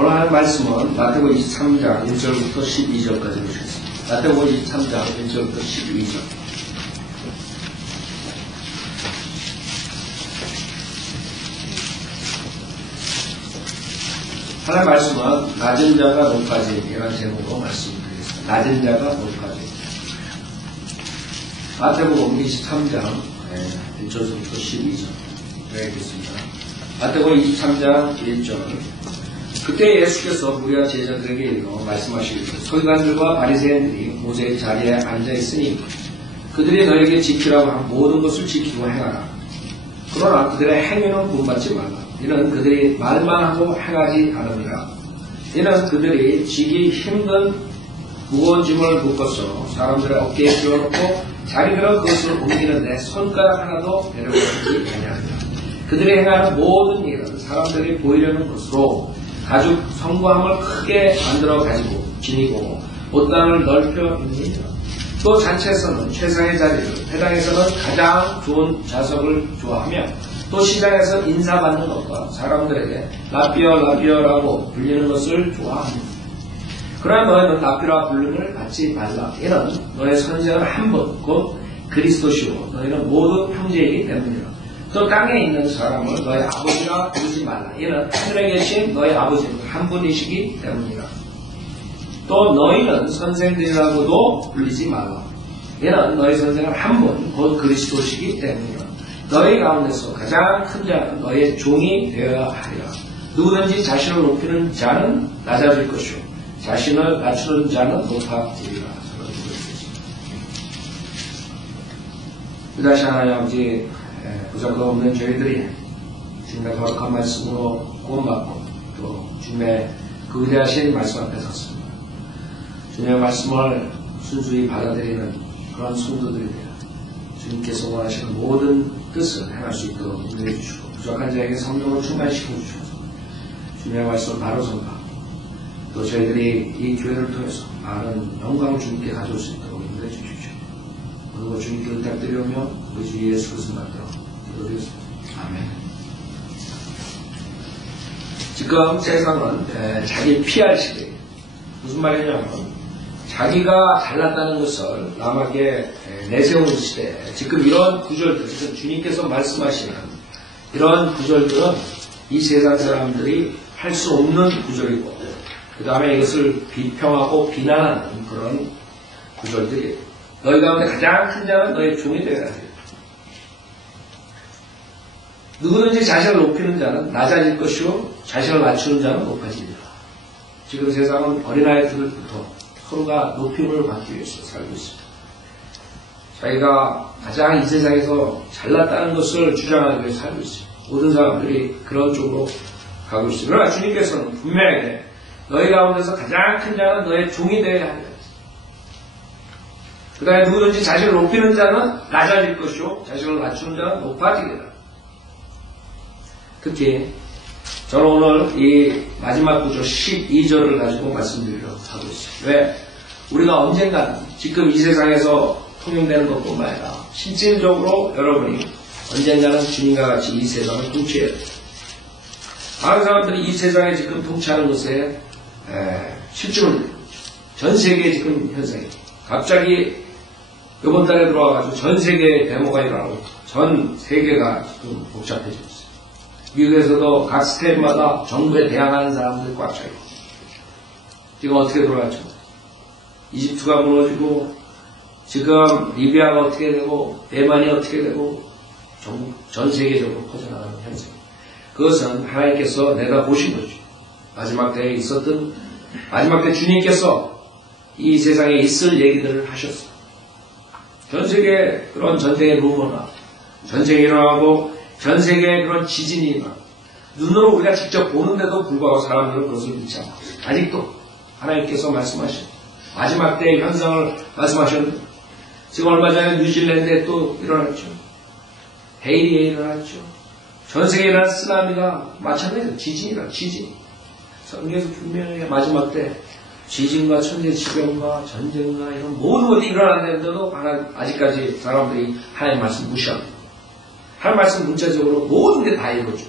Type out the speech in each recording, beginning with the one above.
오늘 할 말씀은 마태복음 23장 1절부터 12절까지 보겠습니다. 마태복음 23장 1절부터 12절. 하나의 말씀은 낮은 자가 높아짐이라는 제목으로 말씀드리겠습니다. 낮은 자가 높아짐. 마태복음 23장 1절부터 12절 읽겠습니다. 마태복음 23장 1절. 그때 예수께서 무리와 제자들에게 이르러 말씀하시기를 서기관들과 바리새인들이 모세의 자리에 앉아있으니 그들이 너에게 지키라고 한 모든 것을 지키고 행하라. 그러나 그들의 행위는 본받지 말라. 이는 그들이 말만 하고 행하지 않으니라. 이는 그들이 지기 힘든 무거운 짐을 묶어서 사람들의 어깨에 끼워놓고 자기들은 그것을 옮기는데 손가락 하나도 내려보지 아니하리라. 그들이 행하는 모든 일은 사람들이 보이려는 것으로 가죽 성과함을 크게 만들어 가지고 지니고 옷단을 넓혀 입니라. 또 잔치에서는 최상의 자리를, 회당에서는 가장 좋은 좌석을 좋아하며 또 시장에서 인사받는 것과 사람들에게 라비어라고 불리는 것을 좋아합니다. 그러나 너희는 라비라 부름을 받지 말라. 이는 너의 선생은 한 분, 곧 그리스도시오. 너희는 모두 형제이기 때문이라. 또 땅에 있는 사람을 너의 아버지라 부르지 말라. 이는 하늘에 계신 너의 아버지는 한 분이시기 때문이라. 또 너희는 선생들이라고도 불리지 말라. 이는 너희 선생은 한 분, 곧 그리스도시기 때문이라. 너희 가운데서 가장 큰 자는 너의 종이 되어야 하리라. 누구든지 자신을 높이는 자는 낮아질 것이요 자신을 낮추는 자는 높아지리라. 다시 하나님 아버지, 부족함 없는 저희들이 주님의 거룩한 말씀으로 구원받고 또 주님의 그 위대하신 말씀 앞에 섰습니다. 주님의 말씀을 순수히 받아들이는 그런 성도들이 되어 주님께서 원하시는 모든 뜻을 행할 수 있도록 인도해 주시고 부족한 자에게 성령을 충만시켜 주셔서 주님의 말씀을 바로 전파하고 또 저희들이 이 교회를 통해서 많은 영광을 주님께 가져올 수 있도록 인도해 주십시오. 그리고 주님께 부탁드리오며 우리 주 예수 그리스도 만들어 기도드리겠습니다. 아멘. 지금 세상은 자기 PR 시대예요. 무슨 말이냐면 자기가 잘났다는 것을 남에게 내세우는 시대. 지금 이런 구절들, 지금 주님께서 말씀하시는 이런 구절들은 이 세상 사람들이 할 수 없는 구절이고 그 다음에 이것을 비평하고 비난하는 그런 구절들이에요. 너희 가운데 가장 큰 자는 너의 종이 되어야 해요. 누구든지 자신을 높이는 자는 낮아질 것이요 자신을 낮추는 자는 높아지리라. 지금 세상은 어린아이들부터 서로가 높임을 받기 위해서 살고 있습니다. 자기가 가장 이 세상에서 잘났다는 것을 주장하기 위해 살고 있습니다. 모든 사람들이 그런 쪽으로 가고 있습니다. 그러나 주님께서는 분명하게 너희 가운데서 가장 큰 자는 너의 종이 되어야 한다. 그 다음에 누구든지 자신을 높이는 자는 낮아질 것이요 자신을 낮추는 자는 높아지리라. 특히 저는 오늘 이 마지막 구절 12절을 가지고 말씀드리려고 하고 있어요. 왜? 우리가 언젠가는 지금 이 세상에서 통용되는 것뿐만 아니라 실질적으로 여러분이 언젠가는 주님과 같이 이 세상을 통치해야 돼요. 많은 사람들이 이 세상에 지금 통치하는 것에 실증을 내요. 전 세계에 지금 현상이 갑자기 이번 달에 들어와가지고 전 세계에 데모가 일어나고 전 세계가 지금 복잡해지고 있어요. 미국에서도 각 스테이트마다 정부에 대항하는 사람들이 꽉 차있고 지금 어떻게 돌아가죠? 이집트가 무너지고 지금 리비아가 어떻게 되고 대만이 어떻게 되고 전 세계적으로 퍼져나가는 현상. 그것은 하나님께서 내다보신 거죠. 마지막 때에 있었던 마지막 때 주님께서 이 세상에 있을 얘기들을 하셨어요. 전 세계에 그런 전쟁의 루머나 전쟁이 일어나고 전 세계에 그런 지진이 일어나고 눈으로 우리가 직접 보는데도 불구하고 사람들은 그것을 믿지 않고 아직도 하나님께서 말씀하신 마지막 때의 현상을 말씀하셨는데 지금 얼마 전에 뉴질랜드에 또 일어났죠. 헤이리에 일어났죠. 전 세계에 일어난 쓰나미가 마찬가지로 지진이라 지진. 성경에서 분명히 마지막 때 지진과 천재지변과 전쟁과 이런 모든 것이 일어나는데도 아직까지 사람들이 하나님 말씀 무시합니다. 하나님 말씀 문자적으로 모든 게 다 이루어져.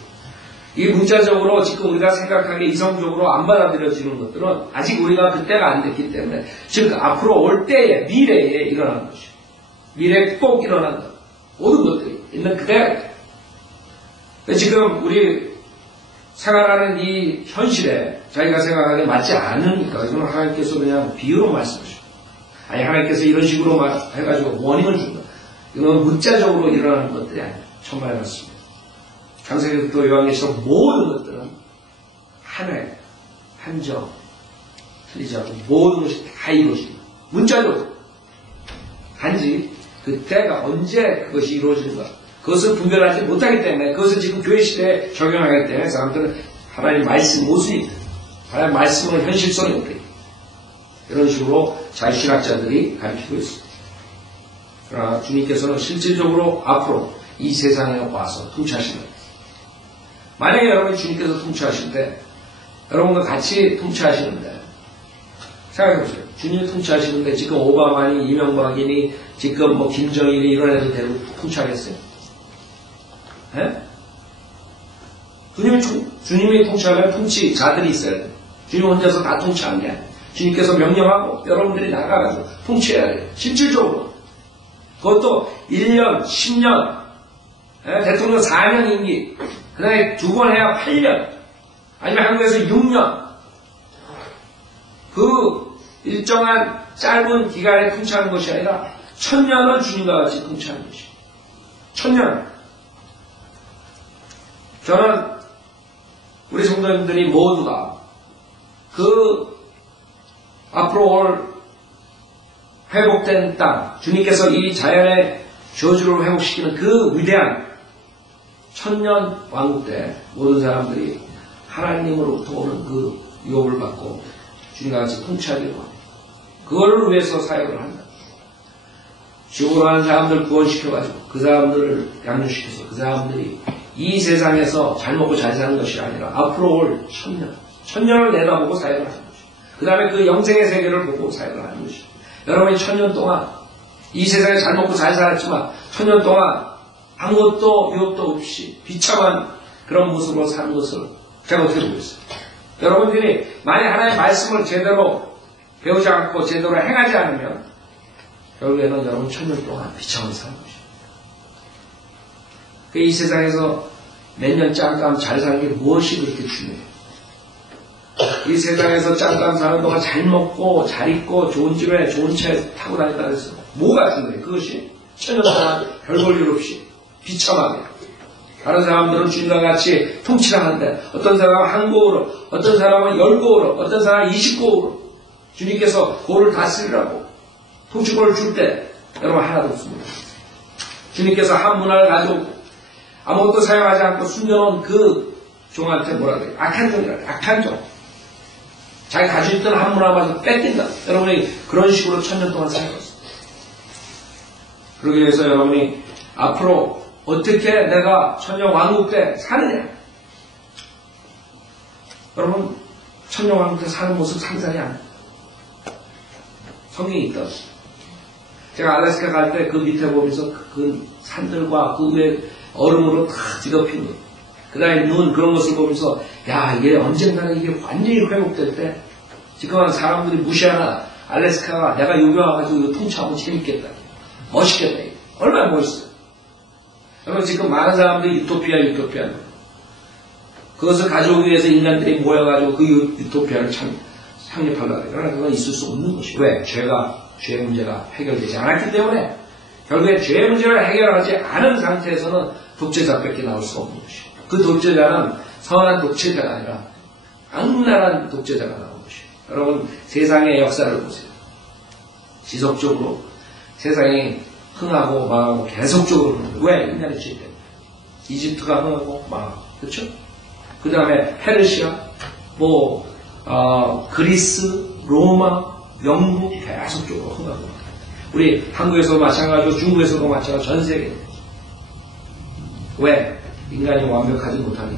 이 문자적으로 지금 우리가 생각하기에 이성적으로 안 받아들여지는 것들은 아직 우리가 그때가 안 됐기 때문에 즉 앞으로 올 때에 미래에 일어나는 것이죠. 미래에 꼭 일어난다. 모든 것들이 있는 그대가 있다. 지금 우리 생활하는 이 현실에 자기가 생각하기에 맞지 않으니까 이건 하나님께서 그냥 비유로 말씀하시고 아니 하나님께서 이런 식으로 해가지고 원인을 준다. 이건 문자적으로 일어나는 것들이 아니에요. 천만의 말씀입니다. 창세기부터 요한계시록 모든 것들은 하나예요. 한정 틀리지 않고 모든 것이 다 이루어집니다. 문자적으로 단지 그때가 언제 그것이 이루어지는가 그것을 분별하지 못하기 때문에 그것을 지금 교회 시대에 적용하기 때문에 사람들은 하나님 말씀 모순이 하나님 말씀을 현실성이 없게 이런 식으로 자유신학자들이 가르치고 있습니다. 그러나 주님께서는 실질적으로 앞으로 이 세상에 와서 통치하시는 거예요. 만약에 여러분이 주님께서 통치하실 때 여러분과 같이 통치하시는데 생각해보세요. 주님이 통치하시는데 지금 오바마니 이명박이니 지금 뭐 김정일이 이런 애들 데리고 통치하겠어요? 네? 주님이 통치하면 통치자들이 있어야 돼요. 주님 혼자서 다 통치하는 게 아니에요. 주님께서 명령하고 여러분들이 나가가지고 통치해야 돼요. 실질적으로. 그것도 1년, 10년, 대통령 4년 임기, 그 다음에 2번 해야 8년, 아니면 한국에서 6년. 그 일정한 짧은 기간에 통치하는 것이 아니라 1000년을 주님과 같이 통치하는 것이에요. 1000년. 저는 우리 성도님들이 모두가 그 앞으로 올 회복된 땅, 주님께서 이 자연의 저주를 회복시키는 그 위대한 1000년 왕국 때 모든 사람들이 하나님으로부터 오는 그 유업을 받고 주님과 같이 통치하기로 합니다. 그거를 위해서 사역을 한다. 지옥으로 가는 사람들 구원시켜가지고 그 사람들을 양육시켜서 그 사람들이 이 세상에서 잘 먹고 잘 사는 것이 아니라 앞으로 올 1000년, 1000년을 내다보고 사역을 하는 것이죠. 그 다음에 그 영생의 세계를 보고 사역을 하는 것이죠. 여러분이 1000년 동안 이 세상에 잘 먹고 잘 살았지만 1000년 동안 아무것도 유업도 없이 비참한 그런 모습으로 사는 것을 제가 어떻게 보고 있어요? 여러분들이 만약 하나님의 말씀을 제대로 배우지 않고 제대로 행하지 않으면 결국에는 여러분 1000년 동안 비참하게 사는 것이죠. 이 세상에서 몇 년 잠깐 잘 사는 게 무엇이 그렇게 중요해요? 이 세상에서 잠깐 사는 동안 잘 먹고 잘 입고 좋은 집에 좋은 차 타고 다녔다 그랬어요. 뭐가 중요해요? 그것이 1000년 동안 별 볼 일 없이 비참하게 다른 사람들은 주님과 같이 통치를 하는데 어떤 사람은 한 고으로 어떤 사람은 10고으로 어떤 사람은 20고으로 주님께서 고를 다스리라고 통치권을 줄 때 여러분 하나도 없습니다. 주님께서 한 문화를 가져오고 아무것도 사용하지 않고 숨겨놓은 그 종한테 뭐라 그래요? 악한 종이라 그래요. 악한 종. 자기 가지고 있던 한 문화마저 뺏긴다. 여러분이 그런 식으로 1000년 동안 살아왔습니다. 그러기 위해서 여러분이 앞으로 어떻게 내가 천년 왕국 때 사느냐? 여러분 1000년 왕국 때 사는 모습 상상이 안 돼요. 성경이 있다. 제가 알래스카 갈 때 그 밑에 보면서 그 산들과 그 위에 얼음으로 다 뒤덮인 것. 그 다음에 눈 그런 것을 보면서 야 이게 언젠가는 이게 완전히 회복될 때 지금 사람들이 무시하나 알래스카가 내가 여기 와가지고 이거 통치하면 재밌겠다. 멋있겠다. 이거. 얼마나 멋있어요. 여러분 지금 많은 사람들이 유토피아 그것을 가져오기 위해서 인간들이 모여가지고 그 유토피아를 창립하려고 해요. 그러나 그건 있을 수 없는 것이 왜? 죄의 문제가 해결되지 않았기 때문에 결국에 죄의 문제를 해결하지 않은 상태에서는 독재자밖에 나올 수가 없는 것이에요. 그 독재자는 선한 독재자가 아니라 악랄한 독재자가 나오는 것이에요. 여러분 세상의 역사를 보세요. 지속적으로 세상이 흥하고 망하고 계속적으로 왜? 인간의 죄 때문에. 이집트가 흥하고 망하고 그렇죠? 그 다음에 페르시아 그리스, 로마, 영국 계속적으로 흥하고 우리 한국에서도 마찬가지고 중국에서도 마찬가지고 전 세계. 왜? 인간이 완벽하지 못하니.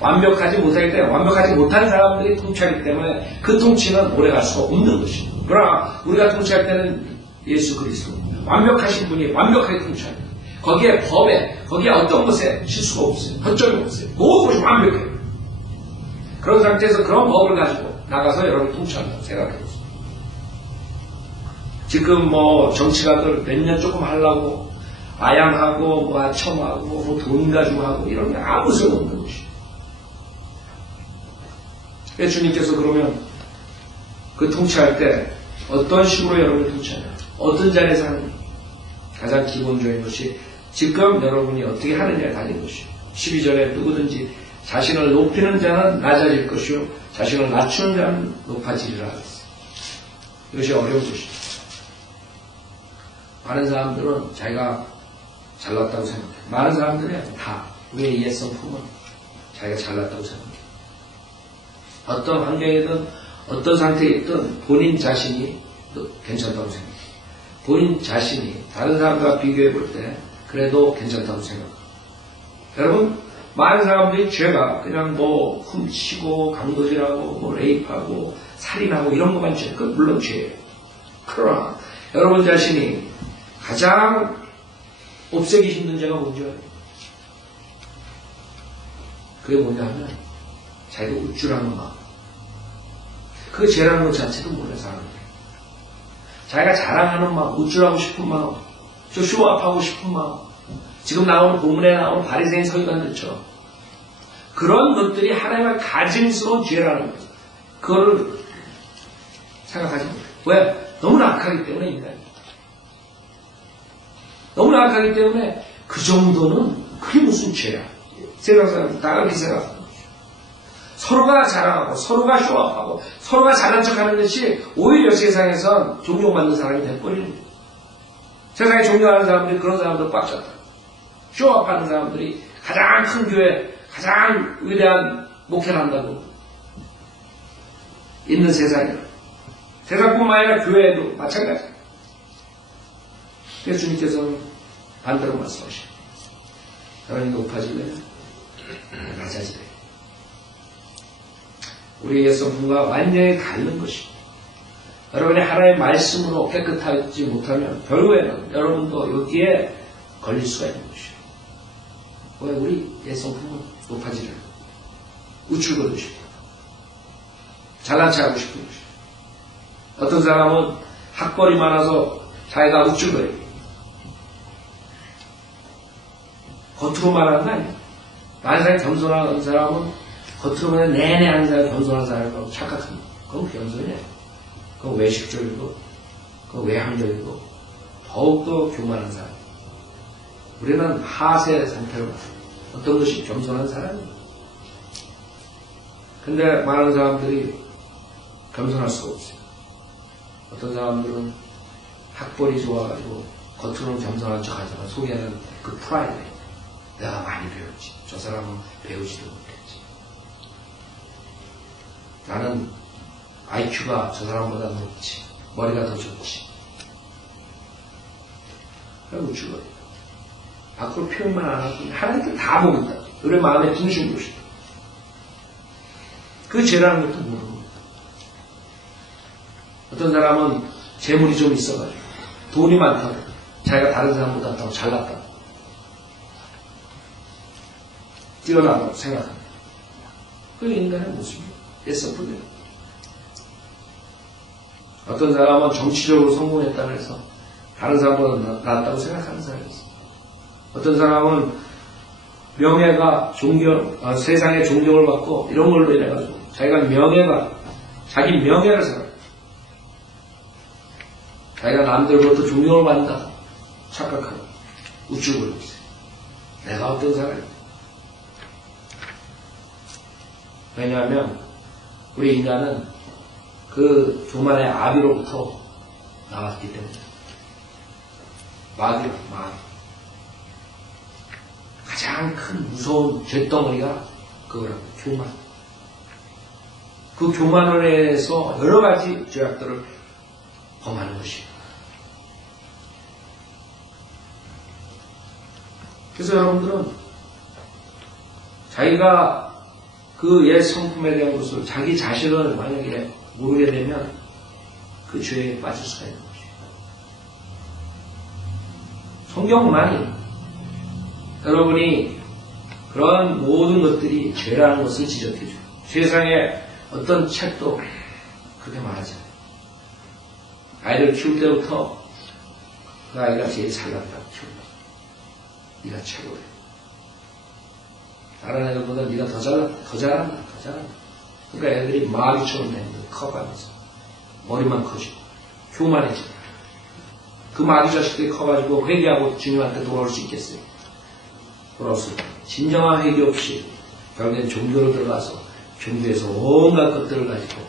완벽하지 못하기 때문에 완벽하지 못한 사람들이 통치하기 때문에 그 통치는 오래갈 수가 없는 것입니다. 그러나 우리가 통치할 때는 예수 그리스도 완벽하신 분이 완벽하게 통치합니다. 거기에 법에 거기에 어떤 것에 실수가 없어요. 허점이 없어요. 모든 것이 완벽해요. 그런 상태에서 그런 법을 가지고 나가서 여러분 통치한다고 생각해보세요. 지금 뭐 정치가들 몇 년 조금 하려고 아양하고 뭐 아첨하고 뭐 돈 가지고 하고 이런 게 아무 소용없는 것이에요. 주님께서 그러면 그 통치할 때 어떤 식으로 여러분을 통치하냐, 어떤 자리에서 하느냐, 가장 기본적인 것이 지금 여러분이 어떻게 하느냐에 달린 것이에요. 12절에 누구든지 자신을 높이는 자는 낮아질 것이요 자신을 낮추는 자는 높아지리라 하겠어요. 이것이 어려운 것이죠. 많은 사람들은 자기가 잘났다고 생각해요. 많은 사람들이 다 우리의 옛 성품은 자기가 잘났다고 생각해요. 어떤 환경이든 어떤 상태에 있든 본인 자신이 괜찮다고 생각해요. 본인 자신이 다른 사람과 비교해 볼 때 그래도 괜찮다고 생각해요. 여러분, 많은 사람들이 죄가 그냥 뭐 훔치고 강도질하고 뭐 레이프하고 살인하고 이런 것만 죄, 그건 물론 죄예요. 그러나 여러분 자신이 가장 없애기 힘든 죄가 뭔지 알아요? 그게 뭐냐 하면 자기가 우쭐하는 마음. 그 죄라는 것 자체도 몰라요, 사람들이. 자기가 자랑하는 마음, 우쭐하고 싶은 마음, 저 쇼업하고 싶은 마음, 지금 나오는 본문에 나오는 바리새인 서기관들처럼 그런 것들이 하나님의 가증스러운 죄라는 거죠. 그거를 생각하지 못해요. 왜? 너무나 악하기 때문에 인간이. 너무나 악하기 때문에 그 정도는 그게 무슨 죄야. 세상 사람 다 그렇게 생각하는 거죠. 서로가 자랑하고 서로가 쇼업하고 서로가 잘난 척하는 것이 오히려 세상에선 존경받는 사람이 돼버리는 거예요. 세상에 존경하는 사람들이 그런 사람들 꽉 찼다. 쇼업하는 사람들이 가장 큰 교회, 가장 위대한 목회를 한다고 있는 세상이라. 세상뿐만 아니라 교회에도 마찬가지입니다. 그래서 주님께서는 반대로 말씀하십니다. 여러분이 높아지려면 낮아지래. 우리의 성품과 완전히 다른 것입니다. 여러분이 하나님의 말씀으로 깨끗하지 못하면 결국에는 여러분도 여기에 걸릴 수가 있는 것이에요. 왜? 우리 의 성품은 높아지려고 우쭐거리고 싶고 잘난 체하고 싶은 것이에요. 어떤 사람은 학벌이 많아서 자기가 우쭐거리고 겉으로 말하는 거 아니에요. 만약에 겸손한 사람은 겉으로 그냥 내내 하는 사람이 겸손한 사람이라고 착각합니다. 그건 겸손이에요. 그건 외식적이고 그건 외향적이고 더욱더 교만한 사람. 우리는 하세 상태로 어떤 것이 겸손한 사람이에요. 근데 많은 사람들이 겸손할 수가 없어요. 어떤 사람들은 학벌이 좋아가지고 겉으로는 겸손한 척 하지만 속에는 그 프라이드. 내가 많이 배웠지. 저 사람은 배우지도 못했지. 나는 IQ가 저 사람보다 높지. 머리가 더 좋지. 그리고 우쭐거려. 밖으로 표현만 안 하고 하나님께 다 보고 있다. 우리 마음에 둥신 것이다. 그 죄라는 것도 모르고. 어떤 사람은 재물이 좀 있어가지고 돈이 많다고 자기가 다른 사람보다 더 잘났다. 뛰어나다고 생각합니다. 그게 인간의 모습이에요. 옛성품이에요. 어떤 사람은 정치적으로 성공했다고 해서 다른 사람보다 낫다고 생각하는 사람이 있어요. 어떤 사람은 명예가 세상의 존경을 받고 이런 걸로 인해가지고 자기가 자기 명예를 살아요. 자기가 남들로부터 존경을 받는다 착각하고 우쭐거리고 있어요. 내가 어떤 사람이야? 왜냐하면 우리 인간은 그 교만의 아비로부터 나왔기 때문에. 마귀. 가장 큰 무서운 죄덩어리가 그거라고. 교만. 그 교만을 해서 여러 가지 죄악들을 범하는 것입니다. 그래서 여러분들은 자기가 그 옛 성품에 대한 것을 자기 자신을 만약에 모르게 되면 그 죄에 빠질 수가 있는 것이에요. 성경만이 여러분이 그런 모든 것들이 죄라는 것을 지적해줘요. 세상에 어떤 책도 그렇게 말하지 않아요. 아이를 키울 때부터 그 아이가 제일 잘났다고 키운다. 네가 최고야. 다른 애들보다 네가 더 잘난다. 그러니까 애들이 마귀처럼 커가면서 머리만 커지고 교만해지고 그 마귀 자식들이 커가지고 회개하고 주님한테 돌아올 수 있겠어요? 돌아올 수 없어요. 진정한 회개 없이 결국엔 종교로 들어가서 종교에서 온갖 것들을 가지고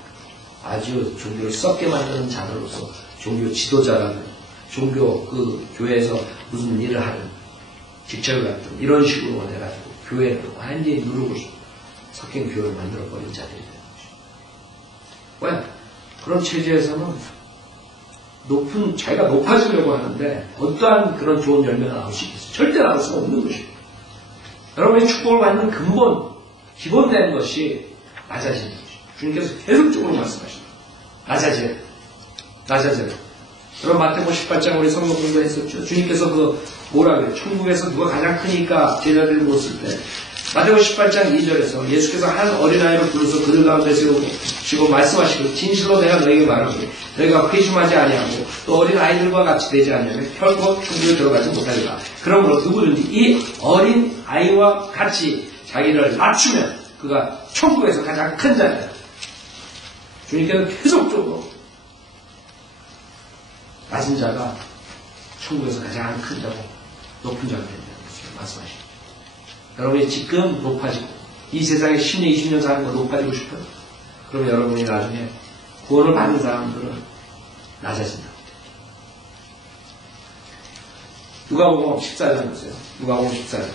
아주 종교를 썩게 만드는 자들로서 종교 지도자라는 종교 그 교회에서 무슨 일을 하는 직책을 갖던 이런 식으로 해가지고 교회를 완전히 누르고 섞인 교회를 만들어버린 자들이 되는 거죠. 왜? 그런 체제에서는 자기가 높아지려고 하는데 어떠한 그런 좋은 열매가 나올 수 있겠어요? 절대 나올 수가 없는 것이에요. 여러분이 축복을 받는 근본, 기본된 것이 낮아지는 것이에요. 주님께서 계속적으로 말씀하십니다. 낮아져요. 여러분 마태복음 18장 우리 성경 공부했었죠. 주님께서 뭐라 그래요? 천국에서 누가 가장 크니까 제자들을 모았을 때 마태복음 18장 2절에서 예수께서 한 어린아이를 불러서 그들 가운데 세우고 말씀하시고 진실로 내가 너에게 말하노니 너희가 회심하지 아니하고 또 어린아이들과 같이 되지 않으면 결코 천국에 들어가지 못하리라. 그러므로 누구든지 이 어린아이와 같이 자기를 낮추면 그가 천국에서 가장 큰 자예요. 주님께서 계속적으로 낮은 자가 천국에서 가장 큰 자고 높은 자가 된다는 것을 말씀하십니다. 여러분이 지금 높아지고 이 세상에 10년, 20년 사는 거 높아지고 싶어요? 그럼 여러분이 나중에 구원을 받는 사람들은 낮아진다. 누가복음 14장 보세요. 누가복음 14장.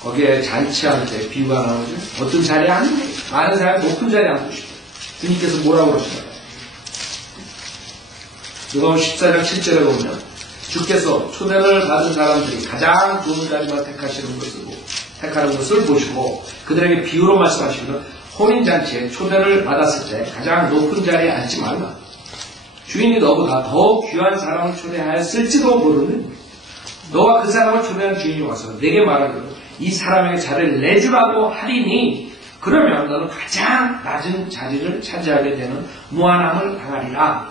거기에 잔치할 때 비유가 나오죠. 어떤 자리에 앉고 많은 사람이 높은 자리에 앉고 싶어요. 주님께서 뭐라고 그러시나요? 누가복음 14장 7절에 보면 주께서 초대를 받은 사람들이 가장 좋은 자리만 택하는 것을 보시고 그들에게 비유로 말씀하시면 혼인잔치에 초대를 받았을 때 가장 높은 자리에 앉지 말라. 주인이 너보다 더 귀한 사람을 초대하였을지도 모르는 너와 그 사람을 초대한 주인이 와서 내게 말하기를 이 사람에게 자리를 내주라고 하리니 그러면 너는 가장 낮은 자리를 차지하게 되는 무한함을 당하리라.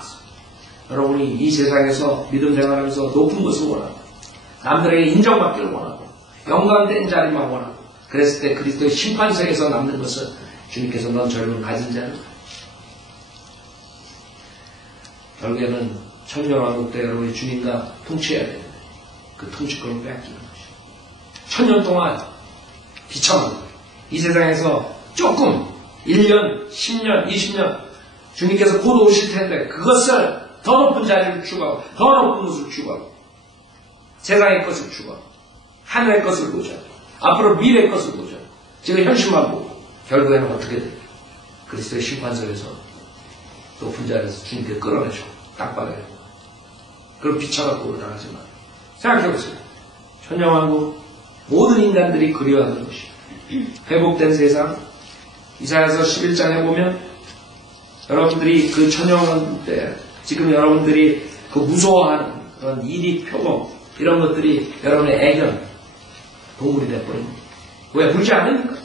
여러분이 이 세상에서 믿음 생활하면서 높은 것을 원하고 남들에게 인정받기를 원하고 영광된 자리만 원하고 그랬을 때 그리스도의 심판석에서 남는 것은 주님께서 넌 젊은 가진 자는 결국에는 천년왕국 때 여러분이 주님과 통치해야 됩니다. 그 통치권을 빼앗기는 것이죠. 천년 동안 비참한 거예요. 이 세상에서 조금 1년, 10년, 20년 주님께서 곧 오실 텐데 그것을 더 높은 자리를 추구하고 더 높은 것을 추구하고 세상의 것을 추구하고 하늘의 것을 보자. 앞으로 미래의 것을 보자. 지금 현실만 보고 결국에는 어떻게 돼요? 그리스도의 심판석에서 높은 자리에서 주님께 끌어내죠. 딱받아요. 그럼 비참하고 당하지만 생각해보세요. 천년왕국 모든 인간들이 그리워하는 것이 회복된 세상 이사야서 11장에 보면 여러분들이 그 천년왕국 때 지금 여러분들이 그 무서워하는 그런 이리 표범 이런 것들이 여러분의 애견 동물이 돼버립니다. 왜? 물지 않으니까.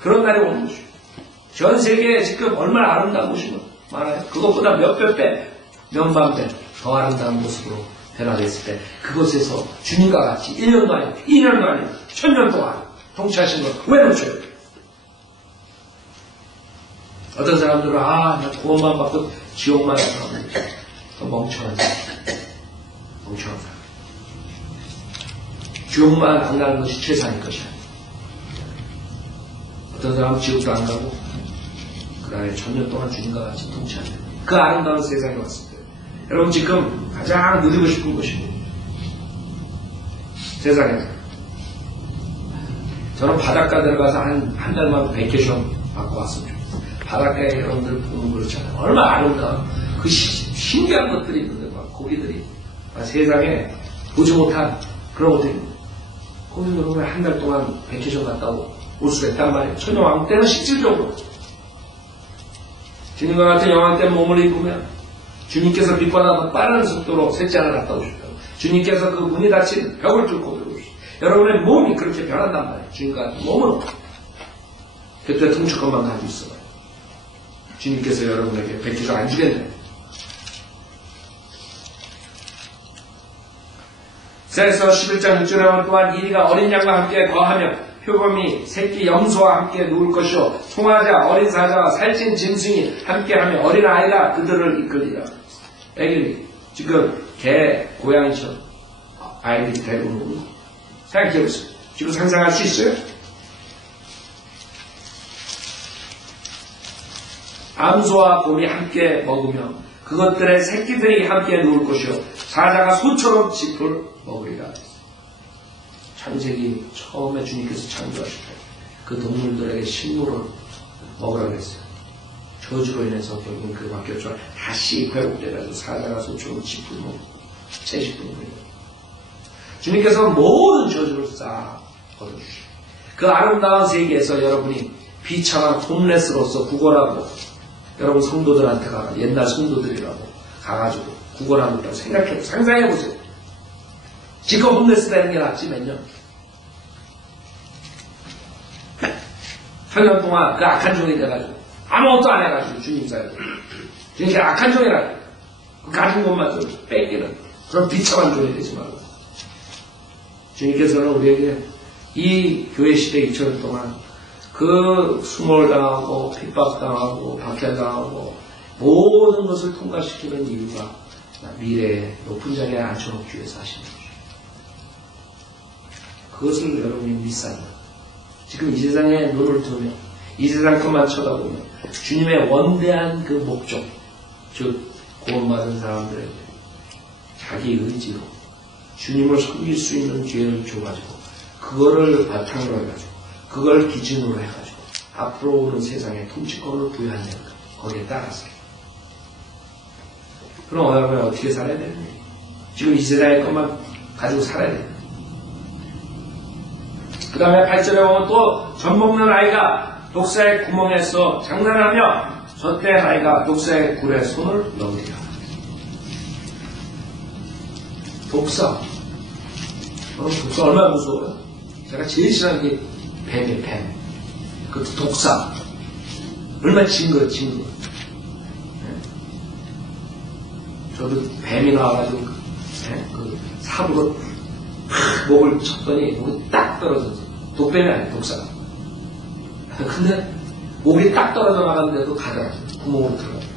그런 날이 오는 것이죠. 전 세계에 지금 얼마나 아름다운 곳이 많아요. 그것보다 몇백 배, 몇만 배 더 아름다운 모습으로 변화됐을 때 그것에서 주님과 같이 1년도 아니고 2년도 아니고 1000년 동안 통치하신 걸 왜 놓쳐요? 어떤 사람들은 나 구원만 받고 지옥만 가서 더 멍청한 사람. 지옥만 안 가는 것이 최상의 것이야. 어떤 사람은 지옥도 안 가고 그 다음에 1000년 동안 주님과 같이 통치한다. 그 아름다운 세상에 왔을 때 여러분 지금 가장 누리고 싶은 것이고 세상에서 저는 바닷가 들어가서 한 달만 베이케이션 받고 왔으면 좋겠어요. 바닷가에 여러분들 보면 그렇잖아요. 얼마나 아름다운 그 신기한 것들이 있는데 막 고기들이 세상에 보지 못한 그런 것들이 거기 여러분 한 달 동안 베이케이션 갔다 올 수가 있단 말이에요. 천년왕국 때는 실질적으로 주님과 같은 영광된 몸을 입으면 주님께서 빛보다 빠른 속도로 셋째 하나 갔다 오셨다고. 주님께서 그 문이 닫힌 벽을 뚫고 들어오시고 여러분의 몸이 그렇게 변한단 말이에요. 주님과 같은 몸으로. 그때 통치권만 가지고 있어요. 주님께서 여러분에게 백기를 안 주겠네. 그래서 11장 6절에 보면 또한 이리가 어린 양과 함께 거하며 표범이 새끼 염소와 함께 누울 것이요 송아자 어린 사자와 살찐 짐승이 함께하며 어린 아이가 그들을 이끌리라. 애기 지금 개 고양이처럼 아이들이 데리고 생각해보세요. 지금 상상할 수 있어요? 암소와 곰이 함께 먹으며 그것들의 새끼들이 함께 누울 것이요 사자가 소처럼 짚을 먹으리라. 창세기 처음에 주님께서 창조하실 때 그 동물들에게 식물을 먹으라고 했어요. 저주로 인해서 결국은 그 바뀌었죠. 다시 회복돼가지고 사자가 소처럼 짚을 먹고 채식을 먹어요. 주님께서 모든 저주를 싹 걷어주시고 그 아름다운 세계에서 여러분이 비참한 홈레스로서 구걸하고 여러분 성도들한테 가서 옛날 성도들이라고 가가지고 구걸하고 있다고 생각해보세요. 상상해보세요. 지금 홈레스 되는 게 낫지 몇 년. 8년 동안 그 악한 종이 돼가지고 아무것도 안 해가지고 주님 사이에 주님께 악한 종이라고 그 가진 것만 좀 뺏기는 그런 비참한 종이 되지 말고 주님께서는 우리에게 이 교회 시대 2000년 동안 그 수몰당하고 핍박당하고 박해당하고 모든 것을 통과시키는 이유가 미래의 높은 자리에 앉혀놓기 위해서 하시는 거죠. 그것을 여러분이 믿사는 지금 이 세상에 눈을 뜨며 이 세상 것만 쳐다보며 주님의 원대한 그 목적 즉 구원받은 사람들에게 자기 의지로 주님을 섬길 수 있는 기회를 줘가지고 그거를 바탕으로 해가지고 그걸 기준으로 해가지고 앞으로 오는 세상에 통치권을 부여하는 거기에 따라서 그럼 여러분 어떻게 살아야 되느냐? 지금 이 세상의 것만 가지고 살아야 돼요. 그 다음에 8절에 보면 또 젖먹는 아이가 독사의 구멍에서 장난하며 젖된 아이가 독사의 굴에 손을 넣으리라. 독사. 독사 얼마나 무서워요? 제가 제일 싫어하는 게 뱀이에요, 뱀. 그 독사. 얼마나 징그러워, 징그러워. 저도 뱀이 나와가지고, 그 삽으로 팍 목을 쳤더니 목이 딱 떨어졌어. 독뱀이 아니에요, 독사가. 근데 목이 딱 떨어져 나가는데도 가더라고요. 구멍으로 들어가요.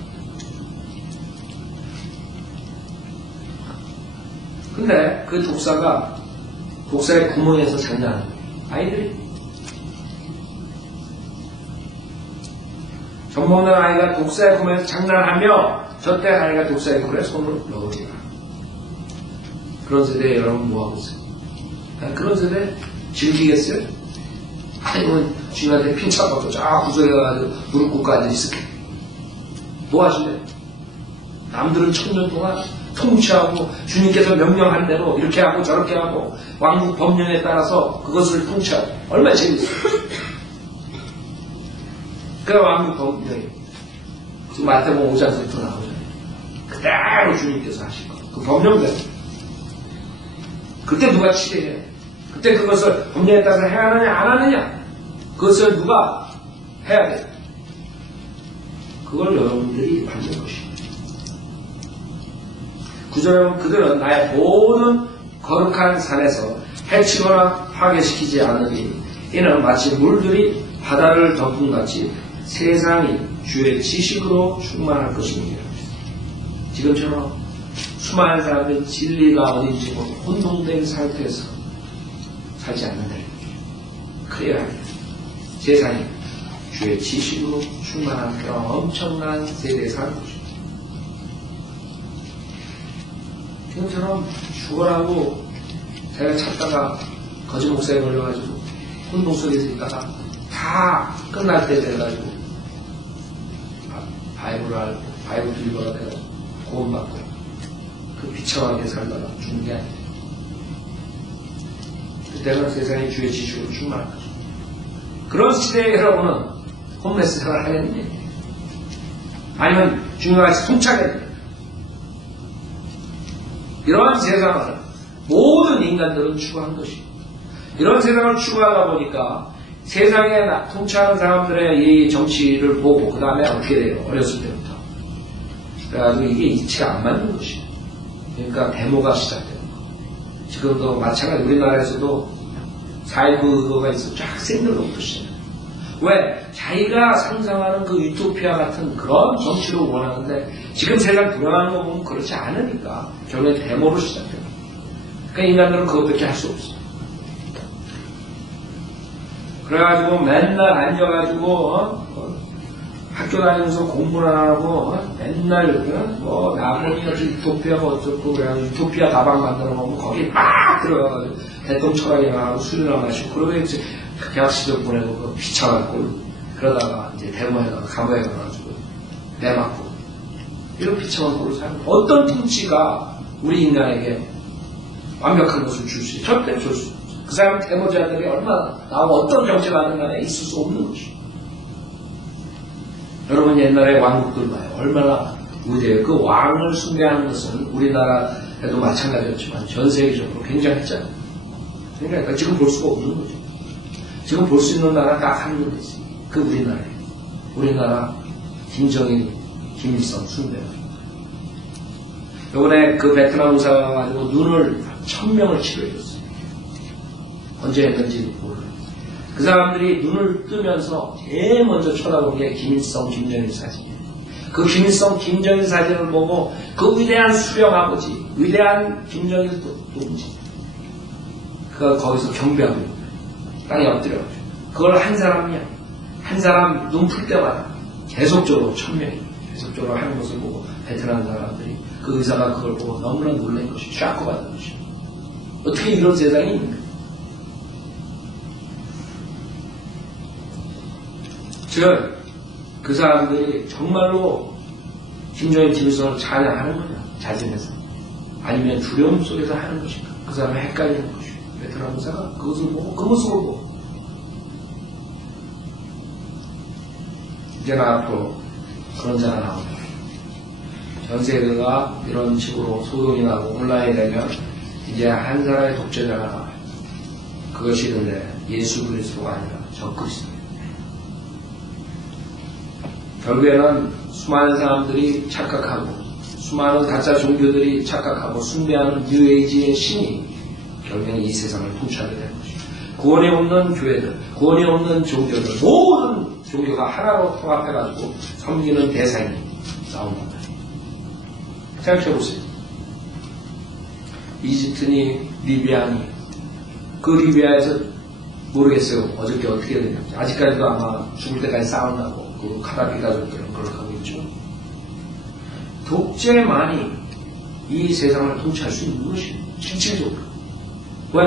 근데 그 독사의 구멍에서 장난하는 거예요. 아이들이. 젖먹는 아이가 독사의 구멍에서 장난하며 젖된 아이가 독사의 굴에 손을 넣으리라. 그런 세대에 여러분 뭐하고 있어요? 그런 세대 즐기겠어요? 아니면 주님한테 핀차받고 쫙 구석에가지고 무릎 꿇고 앉아있을게. 뭐 하실래요? 남들은 1000년 동안 통치하고 주님께서 명령한 대로 이렇게 하고 저렇게 하고 왕국 법령에 따라서 그것을 통치하고 얼마나 재밌어요. 그래 왕국 법령이 지금 마태복음 5장부터 나오잖아요. 그대로 주님께서 하실 거예요. 그 법령대로. 그때 누가 치료해요? 그때 그것을 법령에 따라서 해야 하느냐 안 하느냐 그것을 누가 해야 돼요? 그걸 여러분들이 받는 것입니다. 9절에 보면 그들은 나의 모든 거룩한 산에서 해치거나 파괴시키지 않으니 이는 마치 물들이 바다를 덮음같이 세상이 주의 지식으로 충만할 것입니다. 지금처럼 수많은 사람들이 진리가 어딘지 모르고 혼동된 상태에서 살지 않는다. 그래야 세상이 주의 지식으로 충만한 그런 엄청난 세대에 사는 것입니다. 지금처럼 죽어라고 제가 찾다가 거짓 목사에 걸려가지고 혼동 속에서 있다가 다 끝날 때 돼가지고 바이블을 알고 바이블 들고가 돼가지고 구원받고 그 비참하게 살다가 죽는 게 아니에요. 그때는 세상이 주의 지식으로 충만한 거죠. 그런 시대에 여러분은 홈레스 생활을 하겠느냐? 아니면 주님같이 통치하겠느냐? 이러한 세상을 모든 인간들은 추구한 것입니다. 이런 세상을 추구하다 보니까 세상에 통치하는 사람들의 이 정치를 보고 그 다음에 어떻게 돼요? 어렸을 때부터. 그래가지고 이게 이치가 안 맞는 것이에요. 그러니까 데모가 시작돼요. 지금도 마찬가지 우리나라에서도 4.19 의거가 있었죠. 학생들로부터 시작해요. 왜? 자기가 상상하는 그 유토피아 같은 그런 정치를 원하는데 지금 세상 돌아가는 거 보면 그렇지 않으니까 결국에 데모로 시작해요. 그러니까 인간들은 그것밖에 할 수 없어요. 그래가지고 맨날 앉아가지고 학교 다니면서 공부를 안 하고 맨날 뭐 나머지 유토피아가 어쩌고 그래가지고 유토피아 가방 만들어 놓으면 거기 막 들어가가지고 대통령 철학이나 하고 술이나 마시고 그러고 이제 대학 시절 보내고 그 비참하고 그러다가 이제 데모에다가 감옥에 가가지고 내맞고 이런 비참한 꼴을 사는 어떤 통치가 우리 인간에게 완벽한 것을 줄 수 있어요? 절대 줄 수 없어요. 그 사람 데모자들이 얼마나 나하고 어떤 정치가 하든 간에 있을 수 없는 것이에요. 여러분 옛날에 왕국들 봐요. 얼마나 위대해요. 그 왕을 숭배하는 것은 우리나라에도 마찬가지였지만 전 세계적으로 굉장했잖아요. 그러니까 지금 볼 수가 없는 거죠. 지금 볼 수 있는 나라가 딱 한 군데 있어요. 그 우리나라예요. 우리나라 김정일, 김일성 숭배하죠. 요번에 그 베트남 의사가 가지고 눈을 1000명을 치료해줬어요. 언제 했는지 몰라요. 그 사람들이 눈을 뜨면서 제일 먼저 쳐다본 게 김일성, 김정일 사진이에요. 그 김일성, 김정일 사진을 보고 그 위대한 수령 아버지, 위대한 김정일 동지, 그가 거기서 경배하고 있는 거예요. 땅에 엎드려가지고. 그걸 한 사람이야. 한 사람 눈 풀 때마다 계속적으로 1000명이 계속적으로 하는 것을 보고 베트남 사람들이 그 의사가 그걸 보고 너무나 놀란 것이 샤크 받은 것이 어떻게 이런 세상이 있는가. 즉, 그 사람들이 정말로 김정일, 김일성을 찬양하는 거냐, 자진해서. 아니면 두려움 속에서 하는 것인가. 그 사람이 헷갈리는 것이고. 베트남 의사가 그것을 보고, 그 모습을 보고. 이제는 앞으로 그런 자가 나온다. 전 세계가 이런 식으로 소동이 나고 혼란이 되면 이제 한 사람의 독재자가 나와요. 그것이 근데 예수 그리스도가 아니라 적그리스도. 결국에는 수많은 사람들이 착각하고 수많은 가짜 종교들이 착각하고 숭배하는 뉴에이지의 신이 결국에는 이 세상을 통치하게 되는 것입니다. 구원이 없는 교회들, 구원이 없는 종교들, 모든 종교가 하나로 통합해가지고 섬기는 대상이 나옵니다. 생각해보세요. 이집트니 리비아니 그 리비아에서 모르겠어요. 어저께 어떻게 되는지. 아직까지도 아마 죽을 때까지 싸운다고 그 카다피 가족들은 그렇게 하고 있죠. 독재만이 이 세상을 통치할 수 있는 것입니다. 실질적으로. 왜?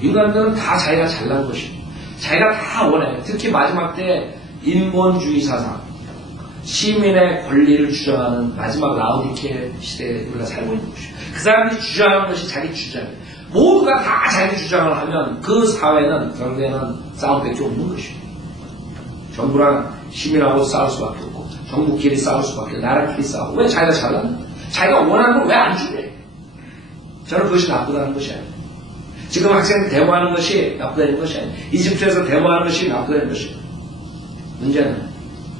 인간들은 다 자기가 잘난 것입니다. 자기가 다 원해요. 특히 마지막 때 인본주의 사상, 시민의 권리를 주장하는 마지막 라오디케 시대에 우리가 살고 있는 것입니다. 그 사람들이 주장하는 것이 자기 주장이에요. 모두가 다 자기 주장을 하면 그 사회는 결국에는 싸움밖에 없는 것입니다. 정부랑 시민하고 싸울 수밖에 없고 정부끼리 싸울 수밖에 없고 나라끼리 싸우고 왜 자기가 잘났나? 자기가 원하는 걸 왜 안 주래? 저는 그것이 나쁘다는 것이 아니에요. 지금 학생들 데모하는 것이 나쁘다는 것이 아니에요. 이집트에서 데모하는 것이 나쁘다는 것이에요. 문제는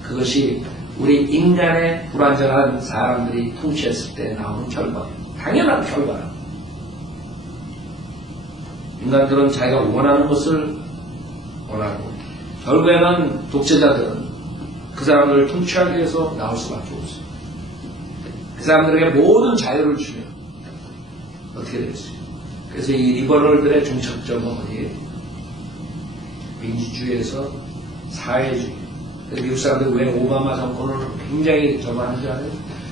그것이 우리 인간의 불완전한 사람들이 통치했을 때 나오는 결과예요. 당연한 결과예요. 인간들은 자기가 원하는 것을 원하고 결국에는 독재자들은 그 사람들을 통치하기 위해서 나올 수밖에 없어요. 그 사람들에게 모든 자유를 주면 어떻게 되겠어요? 그래서 이 리버럴들의 중첩점은 어디예요? 민주주의에서 사회주의. 미국 사람들이 왜 오바마 정권을 굉장히 저거 하는 줄 알아요?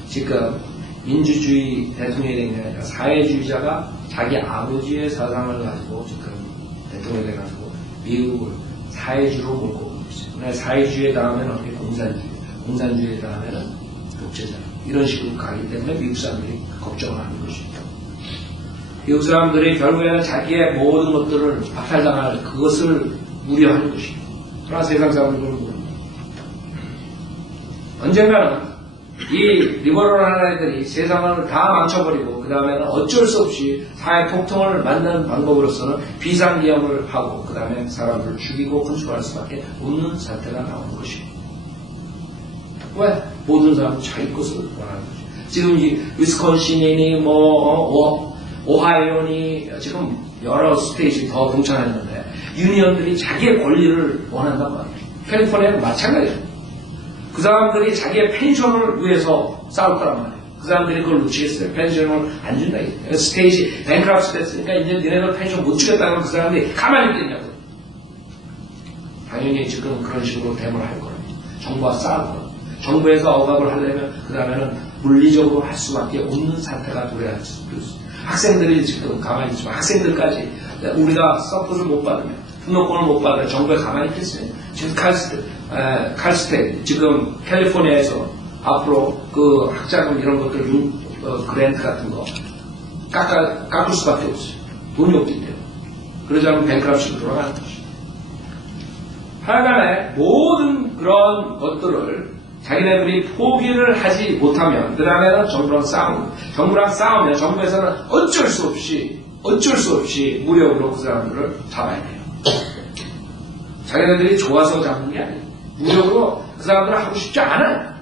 지금 민주주의 대통령이 된 게 아니라 사회주의자가 자기 아버지의 사상을 가지고 지금 대통령이 돼가지고 미국을 사회주의로 몰고 오고 있어요. 사회주의 다음에는 어떻게 공산주의, 공산주의 다음에는 독재자. 이런 식으로 가기 때문에 미국 사람들이 걱정을 하는 것입니다. 미국 사람들이 결국에는 자기의 모든 것들을 박탈당할 그것을 우려하는 것입니다. 그러나 세상 사람들은 모릅니다. 언젠가는 이 리버럴한 애들이 세상을 다 망쳐버리고 그 다음에는 어쩔 수 없이 사회 폭통을 만드는 방법으로서는 비상계엄을 하고 그 다음에 사람들을 죽이고 컨트롤할 수밖에 없는 사태가 나오는 것입니다. 왜? 모든 사람은 자기 것을 원하는 거죠. 지금 이 위스콘신이니 오하이오니 지금 여러 스테이트 더 동참했는데 유니언들이 자기의 권리를 원한단 말이에요. 캘리포니아는 마찬가지예요. 그 사람들이 자기의 펜션을 위해서 싸울 거란 말이에요. 그 사람들이 그걸 놓치겠어요. 펜션을 안 준다. 스테이지 뱅크랍스 됐으니까 이제 니네들 펜션 못 주겠다고 그 사람들이 가만히 있겠냐고. 당연히 지금 그런 식으로 대응을 할 거예요. 정부와 싸울 거예요. 정부에서 억압을 하려면 그 다음에는 물리적으로 할 수밖에 없는 사태가 도래할 수 있습니다. 학생들이 지금 가만히 있지만 학생들까지 우리가 서포트를 못 받으면 등록금을 못 받으면 정부에 가만히 있겠어요. 지금 칼스테이트 지금 캘리포니아에서 앞으로 그 학자금 이런 것들 그랜트 같은 거 깎을 수밖에 없어요. 돈이 없기 때문에. 그러자면 뱅크럽시로 돌아가는 것이죠. 하여간에 모든 그런 것들을 자기네들이 포기를 하지 못하면 그 다음에는 정부랑 싸우면 정부에서는 어쩔 수 없이 무력으로 그 사람들을 잡아야 돼요. 자기네들이 좋아서 잡는 게 아니에요. 무력으로 그 사람들을 하고 싶지 않아요.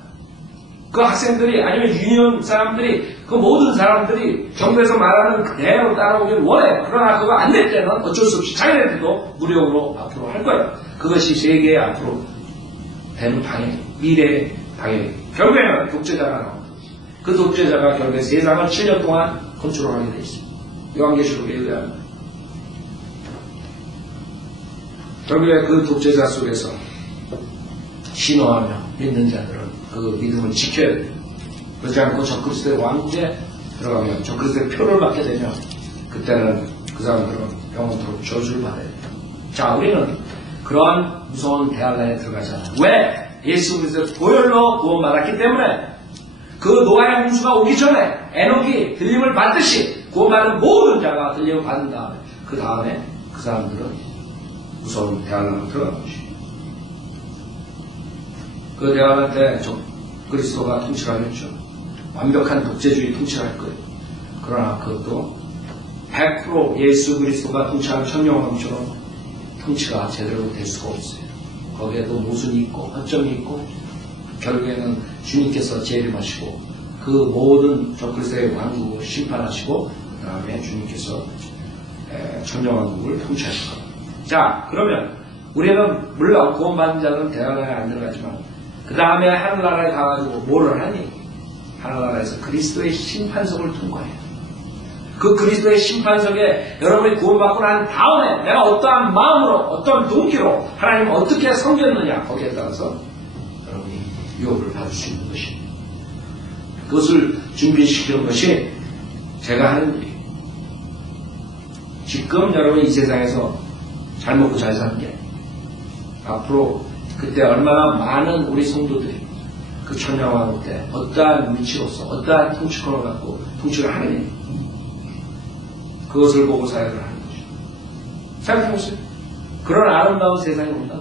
그 학생들이 아니면 유니언 사람들이 그 모든 사람들이 정부에서 말하는 그대로 따라오길 원해요. 그러나 그거 안 될 때는 어쩔 수 없이 자기네들도 무력으로 앞으로 할 거예요. 그것이 세계의 앞으로 되는 방향, 미래의 방향이에요. 결국에는 독재자가 나옵니다. 그 독재자가 결국에 세상을 7년 동안 컨트롤하게 되어 있습니다. 요한계시록에 의하면 결국에 그 독재자 속에서 신호하며 믿는 자들은 그 믿음을 지켜야 돼요. 그렇지 않고 적그리스도의 왕국에 들어가면 적그리스도의 표를 받게 되면 그때는 그 사람들은 영원토록 저주를 받아야 돼요. 자, 우리는 그러한 무서운 대환란에 들어가잖아요. 왜? 예수 그리스도의 보혈로 구원받았기 때문에 그 노아의 홍수가 오기 전에 에녹이 들림을 받듯이 구원받은 모든 자가 들림을 받은 다음에 그 다음에 그 사람들은 무서운 대환란으로 들어간 것이죠. 그 대환란 때 그리스도가 통치하겠죠. 완벽한 독재주의 통치할 거예요. 그러나 그것도 100% 예수 그리스도가 통치하는 천년왕국처럼 통치가 제대로 될 수가 없어요. 거기에도 모순이 있고 허점이 있고 결국에는 주님께서 재림하시고 그 모든 적그리스도의 왕국을 심판하시고 그 다음에 주님께서 천년왕국을 통치하실 겁니다. 자, 그러면 우리는 물론 구원받은 자는 대환란에 안 들어가지만 그 다음에 하늘나라에 가가지고 뭐를 하니? 하늘나라에서 그리스도의 심판석을 통과해요. 그 그리스도의 심판석에 여러분이 구원받고 난 다음에 내가 어떠한 마음으로 어떤 동기로 하나님을 어떻게 섬겼느냐 거기에 따라서 여러분이 유업을 받을 수 있는 것입니다. 그것을 준비시키는 것이 제가 하는 일이에요. 지금 여러분이 이 세상에서 잘 먹고 잘 사는 게 아니에요. 앞으로 그때 얼마나 많은 우리 성도들이 그 천년왕국 때 어떠한 위치로서 어떠한 통치권을 갖고 통치를 하느냐 그것을 보고 사역을 하는 거죠. 생각해보세요. 그런 아름다운 세상이 온다.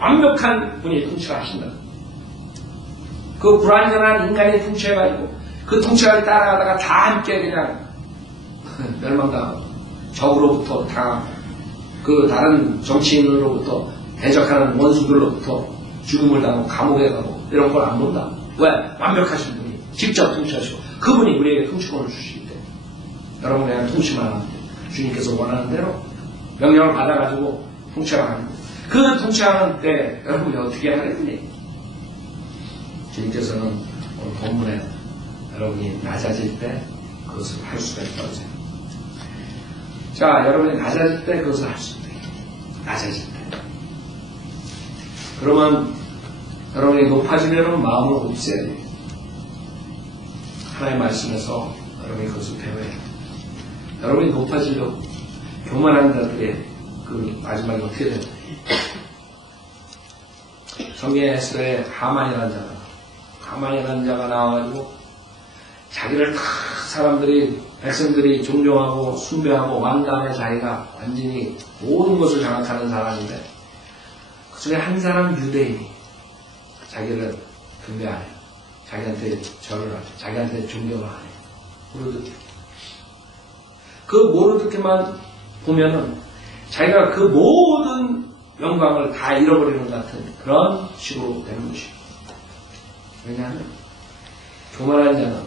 완벽한 분이 통치를 하신다. 그 불완전한 인간이 통치해가지고 그 통치를 따라가다가 다 함께 그냥 멸망당하고 적으로부터 당하고 그 다른 정치인으로부터 대적하는 원수들로부터 죽음을 당하고 감옥에 가고 이런 걸 안 본다. 왜? 완벽하신 분이 직접 통치하시고 그분이 우리에게 통치권을 주시기 때문에 여러분에 대한 통치만 하면 돼요. 주님께서 원하는 대로 명령을 받아가지고 통치하는 거예요. 그 통치하는 때 여러분이 어떻게 하겠니? 주님께서는 오늘 본문에 여러분이 낮아질 때 그것을 할 수가 있다고 생각합니다. 자, 여러분이 낮아질 때 그것을 할 수 있다. 낮아질 때. 그러면 여러분이 높아지려는 마음을 없애야 돼요. 하나님의 말씀에서 여러분이 그것을 배워야 돼요. 여러분이 높아지려고 교만한 자들의 그 마지막이 어떻게 되냐. 성경에서의 하만이라는 자가 나와가지고 자기를 다 백성들이 존경하고 숭배하고 왕다음에 자기가 완전히 모든 것을 장악하는 사람인데 그 중에 한 사람 유대인이 자기를 경배하네요. 자기한테 절을 하죠. 자기한테 존경을 하네. 모르드케. 그 모르드케만 보면은 자기가 그 모든 영광을 다 잃어버리는 것 같은 그런 식으로 되는 것이죠. 왜냐하면 교만한 자는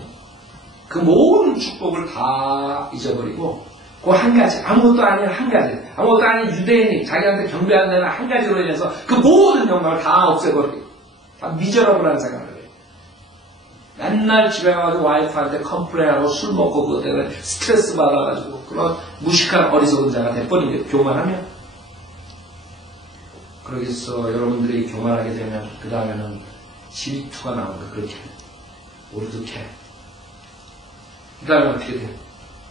그 모든 축복을 다 잊어버리고 그 한 가지, 아무것도 아닌 한 가지, 아무것도 아닌 유대인이 자기한테 경배한다는 한 가지로 인해서 그 모든 영광을 다 없애버리고 다 미저러블한 생각을 해요. 맨날 집에 가가지고 와이프한테 컴플레인하고 술 먹고 그것 때문에 스트레스 받아가지고 그런 무식한 어리석은 자가 돼버린 게 교만하면. 그러겠어. 여러분들이 교만하게 되면 그 다음에는 질투가 나온다. 그렇게 모르드케. 그 다음에 어떻게 돼요?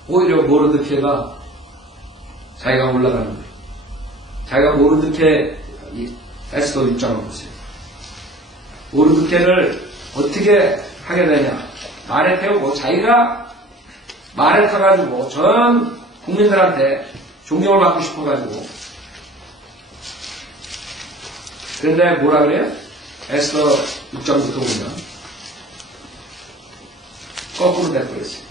오히려 모르드케가 자기가 올라가는 거예요. 자기가 모르드케 에스더 6장을 보세요. 모르드케를 어떻게 하게 되냐? 말에 태우고 자기가 말에 타가지고 전 국민들한테 존경을 받고 싶어가지고. 그런데 뭐라 그래요? 에스더 6장부터 보면 거꾸로 돼버렸어요.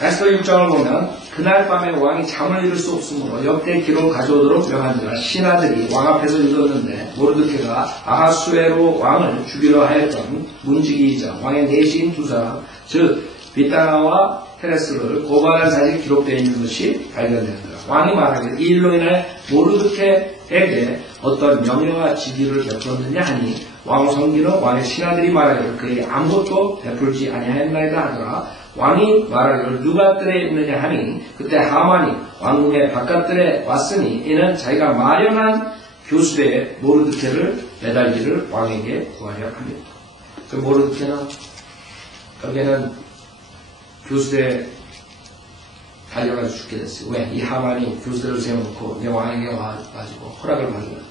에스더 6장을 보면 그날 밤에 왕이 잠을 이룰 수 없으므로 역대 기록 가져오도록 명한지라 신하들이 왕 앞에서 읽었는데 모르드케가 아하수에로 왕을 죽이려 하였던 문지기이자 왕의 내시인 두 사람 즉 빗다나와 테레스를 고발한 사실이 기록되어 있는 것이 발견되었더라. 왕이 말하기를 이 일로 인해 모르드케에게 어떤 명예와 지위를 베풀었느냐 하니 왕 성기는 왕의 신하들이 말하기를 그에게 아무것도 베풀지 아니하였나이다 하더라. 왕이 말하기를 누가 뜰에 있느냐 하니 그때 하만이 왕궁의 바깥뜰에 왔으니 이는 자기가 마련한 교수대에 모르드케를 매달기를 왕에게 구하려 합니다. 그 모르드케는 여기에는 교수대에 달려가서 죽게 됐어요. 왜? 이 하만이 교수대를 세워놓고 내 왕에게 와가지고 허락을 받으면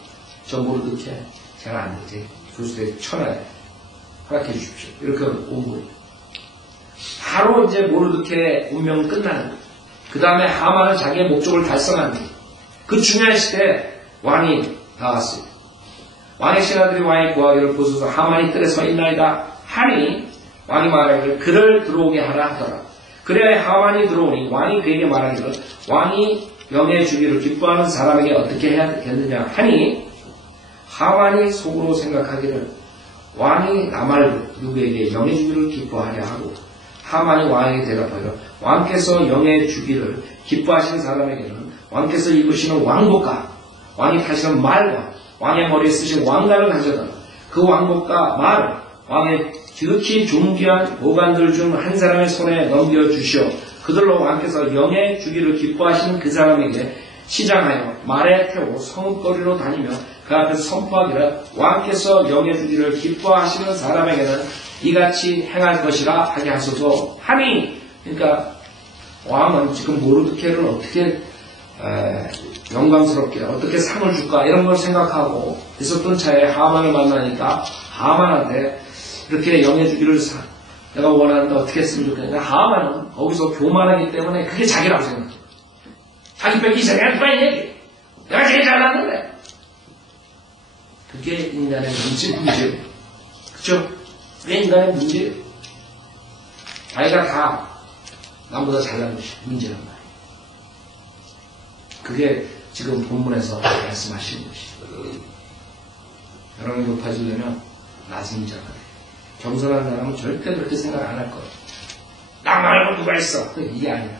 저 모르드케 제가 안 되지. 교수대에 천하에 허락해 주십시오. 이렇게 온 거예요. 바로 이제 모르드케의 운명은 끝나는 거예요. 그 다음에 하만은 자기의 목적을 달성한 거예요. 그 중요한 시대에 왕이 나왔어요. 왕의 신하들이 왕의 구하기를 보소서 하만이 뜰에 서 있나이다 하니 왕이 말하기를 그를 들어오게 하라 하더라. 그래야 하만이 들어오니 왕이 그에게 말하기를 왕이 영예 주기를 기뻐하는 사람에게 어떻게 해야겠느냐 하니 하만이 속으로 생각하기를 왕이 나 말고 누구에게 영예 주기를 기뻐하냐 하고 하만이 왕에게 대답하여 왕께서 영예 주기를 기뻐하시는 사람에게는 왕께서 입으시는 왕복과 왕이 타시는 말과 왕의 머리에 쓰신 왕관을 가져다가 그 왕복과 말을 왕의 지극히 존귀한 보관들 중 한 사람의 손에 넘겨주시오. 그들로 왕께서 영예 주기를 기뻐하시는 그 사람에게 시장하여 말에 태워 성읍거리로 다니며 그 앞에서 선포하기를 왕께서 영예 주기를 기뻐하시는 사람에게는 이같이 행할 것이라 하게 하소서 하니. 그러니까 왕은 지금 모르드케를 어떻게 영광스럽게 어떻게 상을 줄까 이런 걸 생각하고 있었던 차에 하만을 만나니까 하만한테 이렇게 영예 주기를 내가 원하는데 어떻게 했으면 좋겠냐. 하만은 거기서 교만하기 때문에 그게 자기라고 생각해. 자기 뺏기 전에 빨리 얘기해. 내가 제일 잘났는데. 그게 인간의 문제예요. 그쵸? 그게 인간의 문제예요. 자기가 다 남보다 잘난 것이 문제란 말이에요. 그게 지금 본문에서 말씀하시는 것이죠. 여러분이 높아지려면 낮은 자가 돼요. 겸손한 사람은 절대 그렇게 생각 안 할 거예요. 나 말고 누가 있어. 이게 아니야.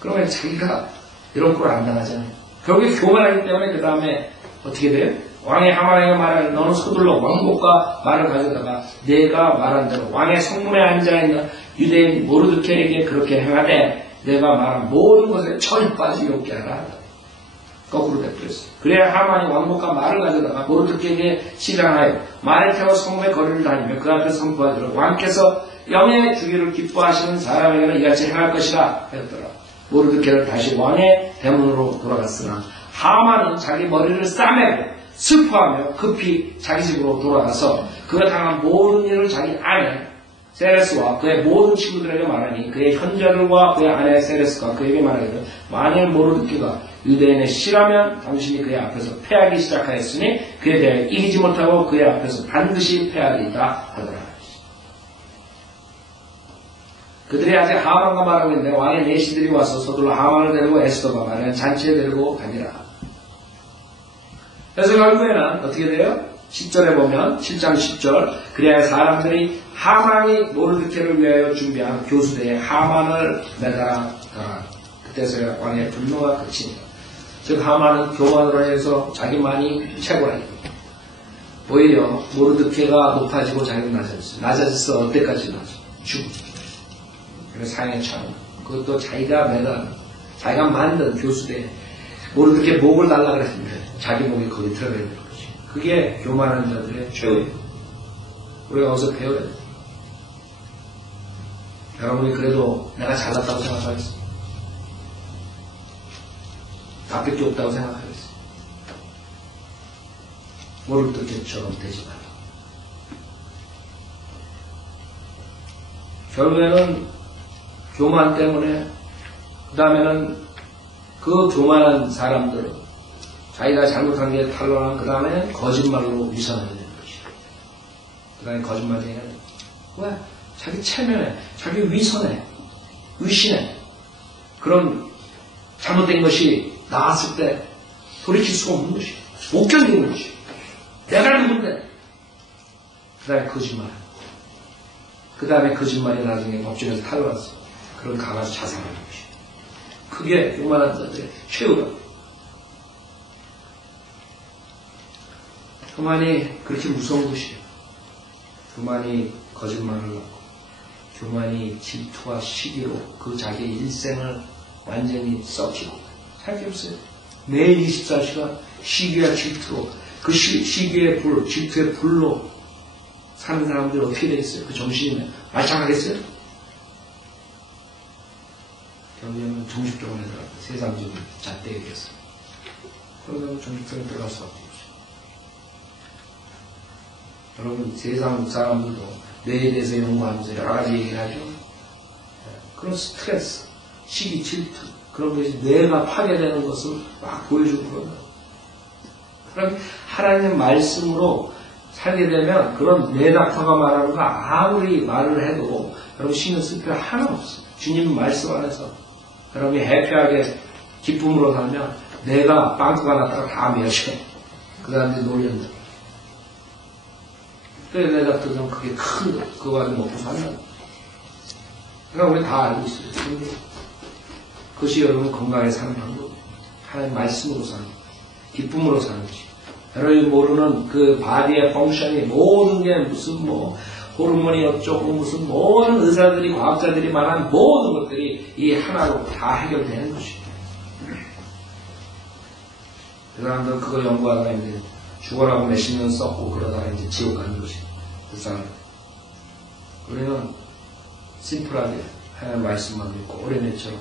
그러면 자기가 이런 꼴을 안 당하잖아요. 결국에 교만하기 때문에 그 다음에 어떻게 돼요? 왕의 하만에게 말하는 너는 서둘러 왕복과 말을 가져다가 내가 말한 대로 왕의 성문에 앉아있는 유대인 모르드케에게 그렇게 행하되 내가 말한 모든 것에 철 빠지게 없게 하라. 거꾸로 되버렸어요. 그래야 하만이 왕복과 말을 가져다가 모르드케에게 시장하여 말을 태워 성문의 거리를 다니며 그 앞에 선포하기를 왕께서 영예 주기를 기뻐하시는 사람에게는 이같이 행할 것이라 하였더라. 모르드케를 다시 왕의 대문으로 돌아갔으나 하만은 자기 머리를 싸매고 슬퍼하며 급히 자기 집으로 돌아가서 그가 당한 모든 일을 자기 아내 세레스와 그의 모든 친구들에게 말하니 그의 현자들과 그의 아내 세레스가 그에게 말하기를 만일 모르드케가 유대인의 씨라면 당신이 그의 앞에서 패하기 시작하였으니 그에 대해 이기지 못하고 그의 앞에서 반드시 패하리이다 하더라. 그들이 아직 하만과 말하고 있는데 왕의 내시들이 와서 서둘러 하만을 데리고 에스더가 말하는 잔치에 데리고 가니라. 그래서 결국에는 어떻게 돼요? 10절에 보면 7장 10절 그래야 사람들이 하만이 모르드케를 위하여 준비한 교수대에 하만을 매달아 가라. 그때서야 왕의 분노가 그치니라. 즉 하만은 교만으로 해서 자기만이 최고라. 오히려 모르드케가 높아지고 자기는 낮아졌어. 낮아졌어. 어때까지 낮아? 죽음. 그래서 사형에 처한 그것도 자기가 자기가 만든 교수대에 모르드케 목을 달라 그랬는데 자기 목이 거기 들어가야 되는 거지. 그게 교만한 자들의 죄예요. 우리가 어디서 배워야 돼. 여러분이 그래도 내가 잘났다고 생각하겠어? 나쁠 게 없다고 생각하겠어? 모르드케처럼 되지 마라. 결국에는 교만 때문에 그 다음에는 그 교만한 사람들 자기가 잘못한 게 탄로한 그 다음에 거짓말로 위선하게 되는 것이죠. 그 다음에 거짓말을 해야 돼. 왜? 자기 체면에 자기 위선에 의신에 그런 잘못된 것이 나왔을 때 돌이킬 수가 없는 것이에요. 못 견디는 것이에요. 내가 누군데 그 다음에 거짓말 그 다음에 거짓말이 나중에 법정에서 탈로났어. 그럼 가가서 자살하는 것이에요. 그게 교만한 자들의 최후다. 교만이 그렇게 무서운 것이에요. 교만이 거짓말을 하고 교만이 질투와 시기로 그 자기의 일생을 완전히 썩히고 생각해보세요. 매일 24시간 시기와 질투로 그 시기의 불, 질투의 불로 사는 사람들이 어떻게 되겠어요? 그 정신이 말짱하겠어요? 결국에는 정식적으로 들어가고 세상적인 잣대에 대해서 그러면 정식적으로 들어갈 수 없죠. 여러분 세상 사람들도 뇌에 대해서 연구하면서 여러 가지 얘기를 하죠. 그런 스트레스, 시기, 질투 그런 것이 뇌가 파괴되는 것을 막 보여주고 그러면 그럼 하나님의 말씀으로 살게 되면 그런 뇌닥터가 말하는 거 아무리 말을 해도 여러분 신경 쓸 필요 하나 없어요. 주님 말씀 안에서 여러분이 해피하게 기쁨으로 살면 내가 빵꾸가 났다가 다 멸시해. 그 다음에 놀린다. 그래 뇌닥터는 그게 큰 거. 그거 가지고 먹고 산다. 그러니까 우리 다 알고 있어요. 근데 그것이 여러분 건강하게 사는 방법이에요. 하나님 말씀으로 사는 거. 기쁨으로 사는 것이. 여러분이 모르는 그 바디의 펑션이 모든 게 무슨 호르몬이 어쩌고 무슨 모든 의사들이 과학자들이 말한 모든 것들이 이 하나로 다 해결되는 것이에요. 그 사람들은 그거 연구하다가 이제 죽어라고 몇십 년 썼고 그러다가 이제 지옥 가는 것이에요. 그 사람. 우리는 심플하게 하나님 말씀만 믿고 어린애처럼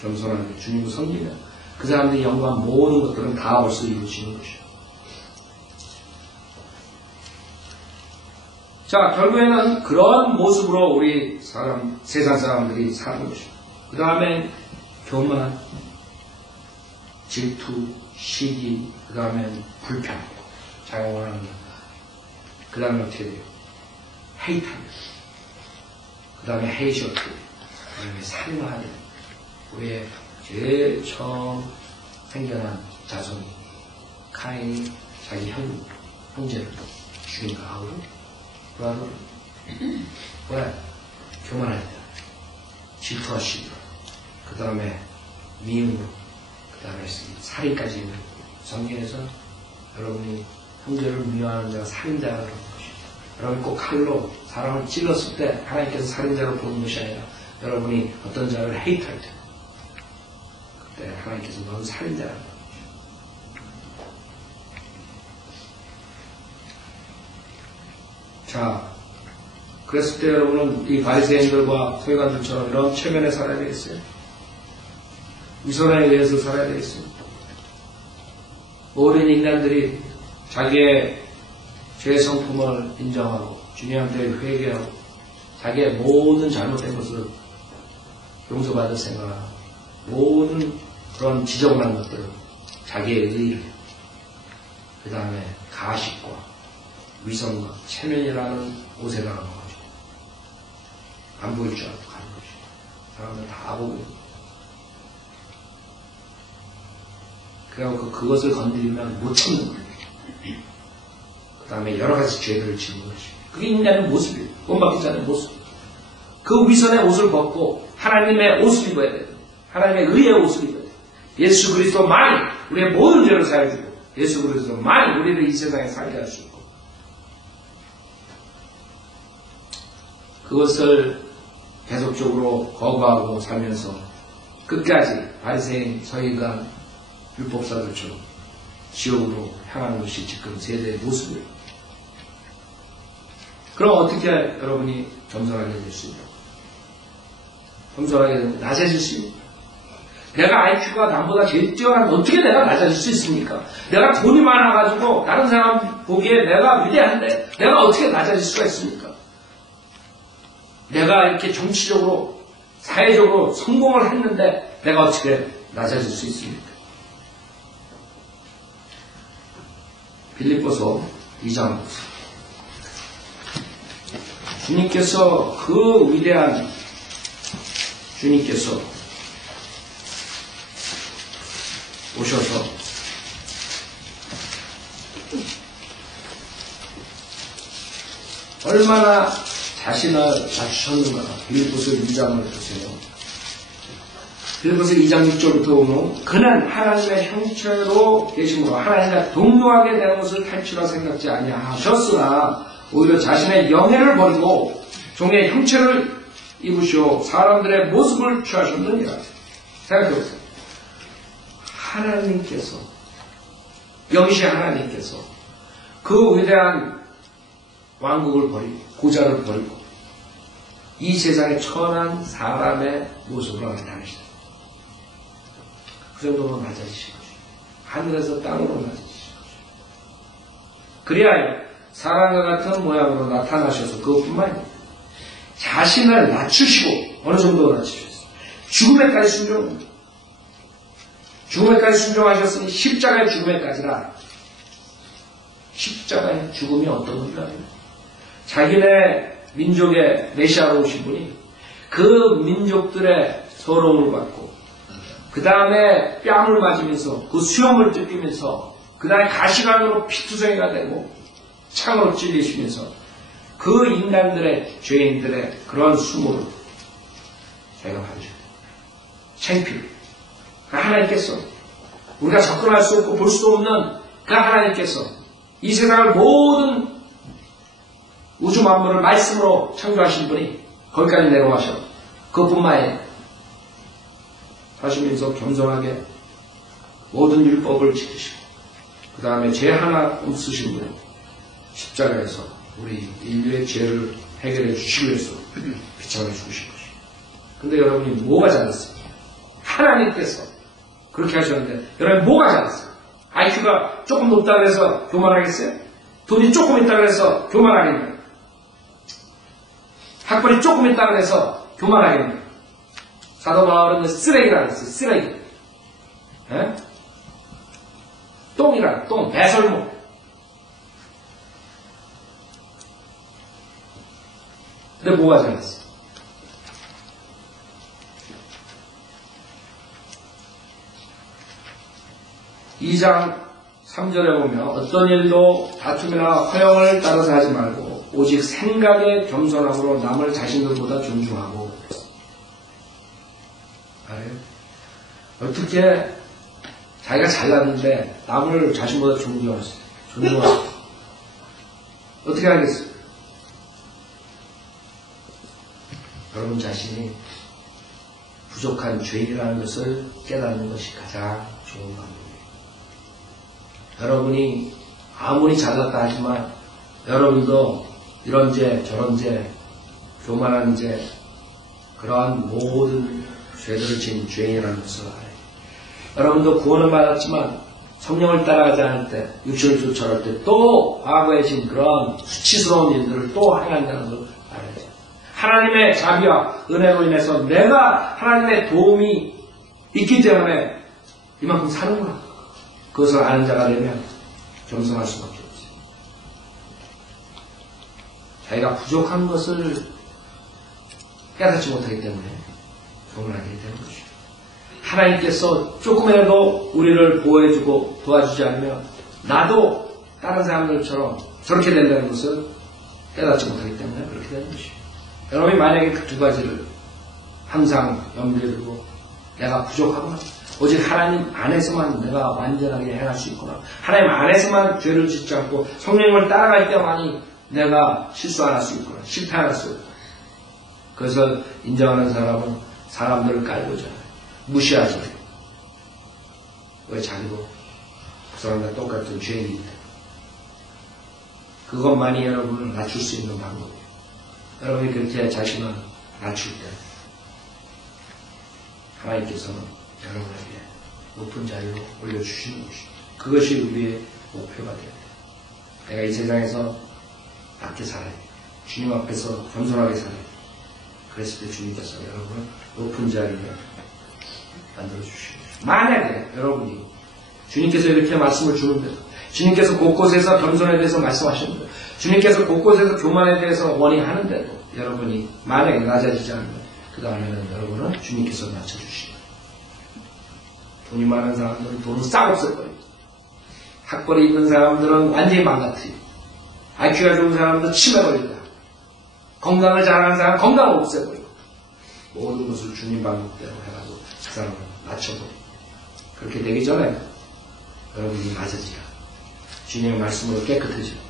겸손하게 주님을 섬기면 그 사람들이 연구한 모든 것들은 다 벌써 이루어지는 것이에요. 자, 결국에는 그런 모습으로 우리 세상 사람들이 사는 것이죠. 그 다음에 교만, 질투, 시기, 그 다음에 불평, 자기가 원하는 것. 그 다음에 어떻게 돼요? 헤이트하는 그 다음에 헤이시 어떻게 돼요? 그 다음에 살인하는 우리의 제일 처음 생겨난 자손이 카인이 자기 형제를 죽인 거 아우를 왜? 교만할 때 질투와 시기 그 다음에 미움으로 그 다음에 살인까지 있는 성경에서 여러분이 형제를 미워하는 자가 살인자가 그런 것이죠. 여러분 꼭 칼로 사람을 찔렀을 때 하나님께서 살인자로 보는 것이 아니라 여러분이 어떤 자를 헤이트할 때 그때 하나님께서 너는 살인자라는 거죠. 자, 그랬을 때 여러분은 이 바리새인들과 서기관들처럼 이런 체면에 살아야 되겠어요? 위선에 의해서 살아야 되겠어요? 모든 인간들이 자기의 죄 성품을 인정하고 주님한테 회개하고 자기의 모든 잘못된 것을 용서받을 생각하고 모든 그런 지저분한 것들을 자기의 의를, 그 다음에 가식과 위선과 체면이라는 옷에 가가지고 안 보일 줄 알고 가는 것이. 사람들 다 보고 있는 거예요. 그래갖고 그것을 건드리면 못 참는 거예요. 그 다음에 여러 가지 죄를 짓는 것이. 그게 인간의 모습이에요. 본받기 자의 모습. 그 위선의 옷을 벗고 하나님의 옷을 입어야 돼요. 하나님의 의의 옷을 입어야 돼요. 예수 그리스도만이 우리의 모든 죄를 사해주고 예수 그리스도만이 우리를 이 세상에 살게 할 수 있고, 그것을 계속적으로 거부하고 살면서 끝까지 바리새인, 서기관, 율법사들처럼 지옥으로 향하는 것이 지금 세대의 모습이에요. 그럼 어떻게 여러분이 겸손하게 될 수 있냐? 겸손하게 되면 낮아질 수 있습니까? 내가 IQ가 남보다 제일 뛰어나면 어떻게 내가 낮아질 수 있습니까? 내가 돈이 많아가지고 다른 사람 보기에 내가 위대한데 내가 어떻게 낮아질 수가 있습니까? 내가 이렇게 정치적으로 사회적으로 성공을 했는데 내가 어떻게 낮아질 수 있습니까? 빌립보서 2장 주님께서 그 위대한 주님께서 오셔서 얼마나 자신을 낮추셨는가. 빌립보서 2장을 보세요. 빌립보서 2장 6절부터 보면 그는 하나님의 형체로 계심으로 하나님과 동등하게 되는 것을 탈취라 생각지 아니하셨으나 오히려 자신의 영예를 버리고 종의 형체를 입으시오 사람들의 모습을 취하셨느니라. 생각해보세요. 하나님께서, 영이신 하나님께서 그 위대한 왕국을 버리고 고자를 버리고 이 세상에 천한 사람의 모습으로 나타나시다. 그 정도로 낮아지신 것이죠. 하늘에서 땅으로 낮아지신 것이죠. 그리하여 사람과 같은 모양으로 나타나셔서 그것뿐만 아니라 자신을 낮추시고, 어느 정도 낮추셨어요? 죽음에까지 순종합니다. 죽음에까지 순종하셨으니 십자가의 죽음에까지라. 십자가의 죽음이 어떤 건가요? 자기네 민족의 메시아로 오신 분이 그 민족들의 서러움을 받고 그 다음에 뺨을 맞으면서 그 수염을 뜯기면서 그 다음에 가시관으로 피투성이가 되고 창으로 찔리시면서 그 인간들의 죄인들의 그런 수모를 자기가 받으셨다. 창피를. 그 하나님께서 우리가 접근할 수 없고 볼 수 없는 그 하나님께서 이 세상을 모든 우주 만물을 말씀으로 창조하신 분이 거기까지 내려와셔. 그것뿐만 아니라 하시면서 겸손하게 모든 율법을 지키시고 그 다음에 죄 하나 없으신 분이 십자가에서 우리 인류의 죄를 해결해 주시기 위해서 비참하게 죽으신 것이죠. 근데 여러분이 뭐가 잘났어요? 하나님께서 그렇게 하셨는데 여러분 뭐가 잘났어요? IQ가 조금 높다고 해서 교만하겠어요? 돈이 조금 있다고 해서 교만하겠나요? 학벌이 조금 있다고 해서 교만하겠나요? 사도 바울은 쓰레기라고 했어요. 쓰레기. 에? 똥이라, 똥, 배설물. 근데 뭐가 잘났어? 이 장 3절에 보면 어떤 일도 다툼이나 허영을 따라서 하지 말고 오직 생각의 겸손함으로 남을 자신들보다 존중하고. 알아요? 어떻게 자기가 잘났는데 남을 자신보다 존중하세요? 어떻게 하겠어요? 여러분 자신이 부족한 죄인이라는 것을 깨닫는 것이 가장 좋은 방법입니다. 여러분이 아무리 잘났다 하지만 여러분도 이런 죄 저런 죄 교만한 죄 그러한 모든 죄들을 지은 죄인이라는 것을 알아요. 여러분도 구원을 받았지만 성령을 따라가지 않을 때 육신을 쫓아갈 때 또 과거에 지은 그런 수치스러운 일들을 또 행한다는 걸 알아야죠. 하나님의 자비와 은혜로 인해서 내가 하나님의 도움이 있기 때문에 이만큼 사는구나. 그것을 아는 자가 되면 겸손할 수밖에 없지. 자기가 부족한 것을 깨닫지 못하기 때문에 교만하게 되는 것이죠. 하나님께서 조금이라도 우리를 보호해주고 도와주지 않으면 나도 다른 사람들처럼 저렇게 된다는 것을 깨닫지 못하기 때문에 그렇게 되는 것이죠. 여러분이 만약에 그 두 가지를 항상 염두에 두고 내가 부족하구나. 오직 하나님 안에서만 내가 완전하게 행할 수 있구나. 하나님 안에서만 죄를 짓지 않고 성령님을 따라갈 때만이 내가 실수 안 할 수 있구나. 실패할 수 있구나. 그것을 인정하는 사람은 사람들을 깔보자. 무시하지. 왜 자기도 그 사람과 똑같은 죄인이기 때문에. 그것만이 여러분을 낮출 수 있는 방법이에요. 여러분이 그렇게 자신을 낮출 때 하나님께서는 여러분에게 높은 자리로 올려주시는 것입니다. 그것이 우리의 목표가 돼요. 내가 이 세상에서 낮게 살아요. 주님 앞에서 겸손하게 살아요. 그랬을 때 주님께서 여러분을 높은 자리에 만들어주시는 것입니다. 만약에 여러분이 주님께서 이렇게 말씀을 주는데 주님께서 곳곳에서 겸손에 대해서 말씀하시는데 주님께서 곳곳에서 교만에 대해서 원의하는데도 여러분이 만약에 낮아지지 않으면 그 다음에는 여러분은 주님께서 낮춰주시고 돈이 많은 사람들은 돈을 싹 없애버리고 학벌이 있는 사람들은 완전히 망가뜨리고 IQ가 좋은 사람들은 치매버린다. 건강을 잘하는 사람은 건강을 없애버리고 모든 것을 주님 방법대로 해가지고 그 사람을 낮춰버리고 그렇게 되기 전에 여러분이 낮아지라. 주님의 말씀으로 깨끗해지라.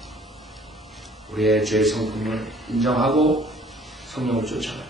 우리의 죄의 성품을 인정하고 성령을 쫓아가라.